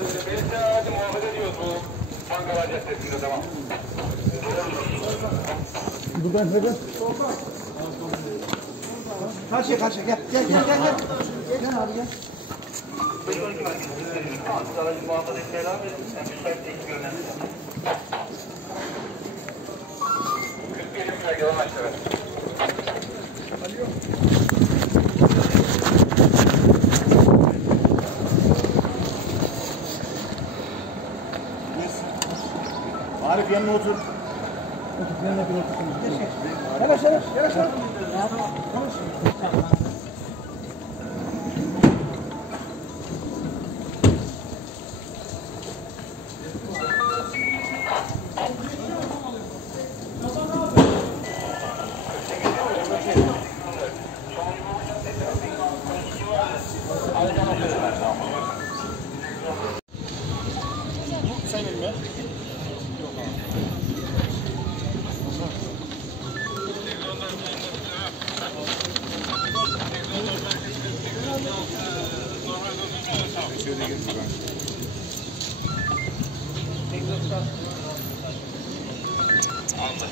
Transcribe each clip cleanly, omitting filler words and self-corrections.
Belediye ağacı muhafaza ediyoruz bu Ankara Caddesi'nde, tamam. Buradan nereden? Karşıya gel. Gel abi gel. Aracı muhafaza etmeye devam edin. Müsait değil görünen. 41 yalan aşağı. Arif yanına otur. Otur yanına bir otur. Yavaş. Sayın mi? Şöyle gelin ben. Aldı.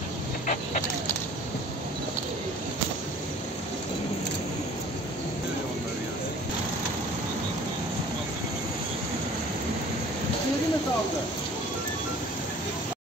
Yedi mi kaldı?